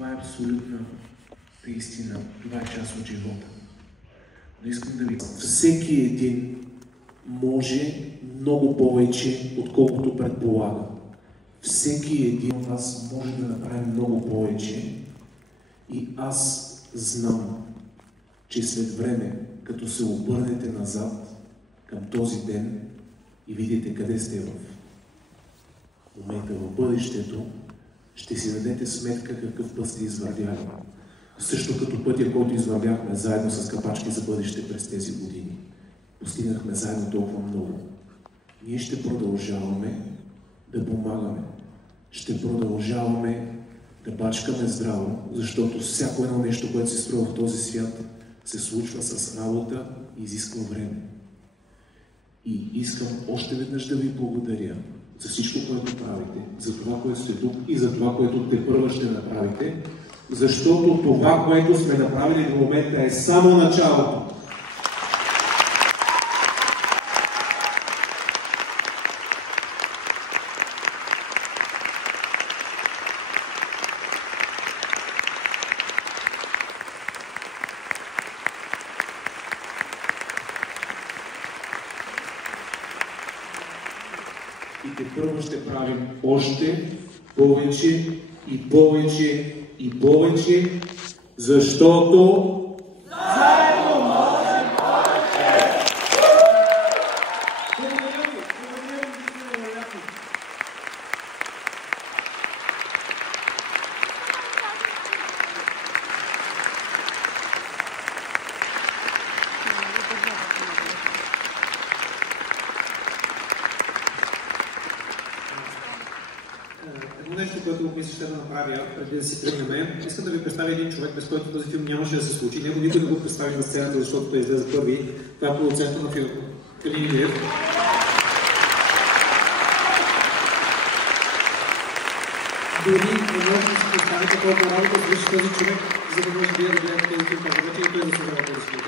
Това е абсолютната истина. Това е част от живота. Но искам да ви кажа, всеки един може много повече, отколкото предполага. Всеки един от нас може да направи много повече и аз знам, че след време, като се обърнете назад към този ден и видите къде сте в момента, в бъдещето, ще си дадете сметка какъв път сте извървяли. Също като пътя, който извървяхме заедно с Капачки за бъдеще през тези години. Постигнахме заедно толкова много. Ние ще продължаваме да помагаме. Ще продължаваме да бачкаме здраво, защото всяко едно нещо, което се струва в този свят, се случва с работа и изисква време. И искам още веднъж да ви благодаря за всичко, което правите, за това, което сте тук и за това, което тепърва ще направите, защото това, което сме направили до момента е само началото. И тепърва ще правим още повече и повече и повече, защото заедно можем повече! Едно нещо, което мисля да направя, преди да си тръгнем, искам да ви представя един човек, без който този филм нямаше да се случи. Него никой не го представи на сцената, защото той излезе първи. Това е продуцента на филма. Калин Илиев. Дори не може да си представите колко работа свърши този човек, за да може да гледате този филм. Вече и той заслужава този филм.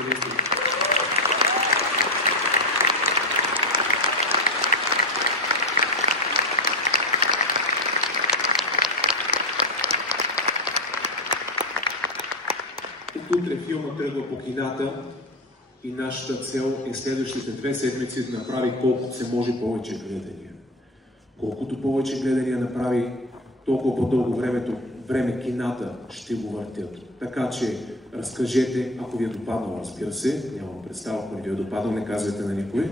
Утре филма тръгва по кината и нашата цел е следващите 2 седмици да направи колкото се може повече гледания. Колкото повече гледания направи, толкова по-дълго време кината ще го въртят. Така че разкажете, ако ви е допаднало, разбира се, нямам представа, ако не ви е допаднало, не казвайте на никой.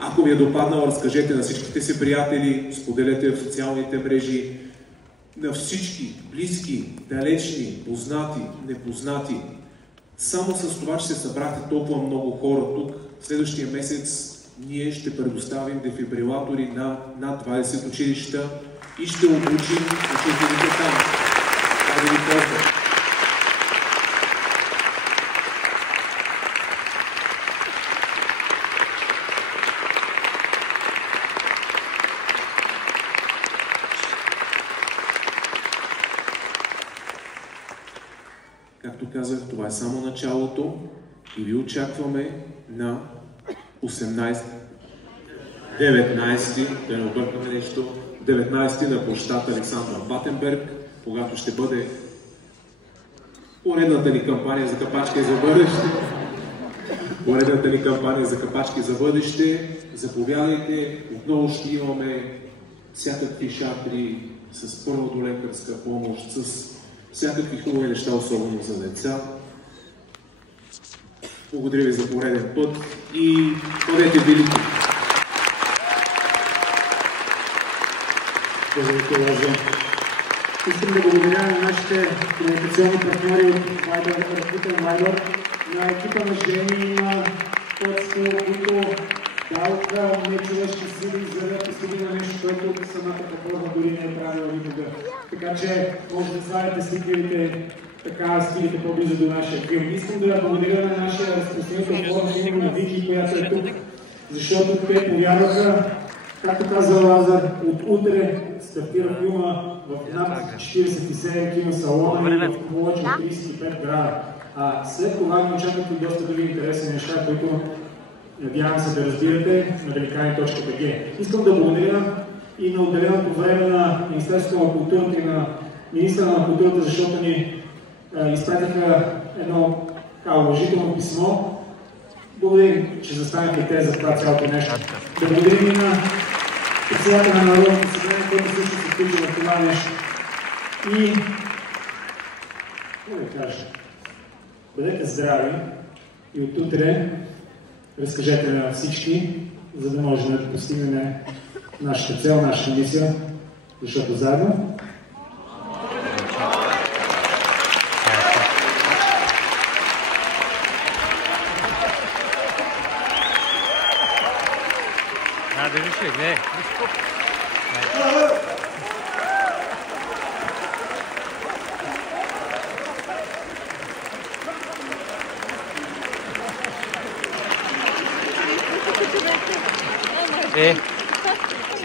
Ако ви е допаднало, разкажете на всичките си приятели, споделете в социалните мрежи, на всички близки, далечни, познати, непознати. Само с това, че се събрахте толкова много хора тук, следващия месец ние ще предоставим дефибрилатори на над 20 училища и ще обучим учителите там. Това да ви кажа. Както казах, това е само началото и ви очакваме на 19, да не объркаме нещо, 19 на площад Александър Батенберг, когато ще бъде поредната ни кампания за Капачки за бъдеще. Поредната ни кампания за Капачки за бъдеще. Заповядайте, отново ще имаме всякакви шатри с първото лекарска помощ, с всякакви хубави неща, особено за деца. Благодаря ви за пореден път и бъдете велики! Искам да благодаря на нашите комуникационни партньори от Viber, на екипа на Жени и на Пътство, които дадоха нечовешки сили, за да постигне нещо, което самата платформа дори не е правила никога. Така че може да слагате стикерите, така стигате по-близо до нашия филм. Искам да благодаря на нашия разпространител форма на Вики, която е тук, защото те повярваха, както каза Лазар, от утре стартира филма в над 47 киносалона и в повече от 35 града. След това ни очакват и доста други интересни неща, които надявам се да разбирате на velikani.bg. Искам да благодаря и на отделеното време на Министерството на културата и на министъра на културата, защото ни изпратиха едно уважително писмо. Благодарим, че застанахте те за това цялото нещо. Да благодарим и на председателя на Народното събрание, който също се включи в това нещо. И, какво да кажа, бъдете здрави и от утре разкажете на всички, за да можем да постигнем нашата цел, нашата мисия, защото заедно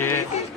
che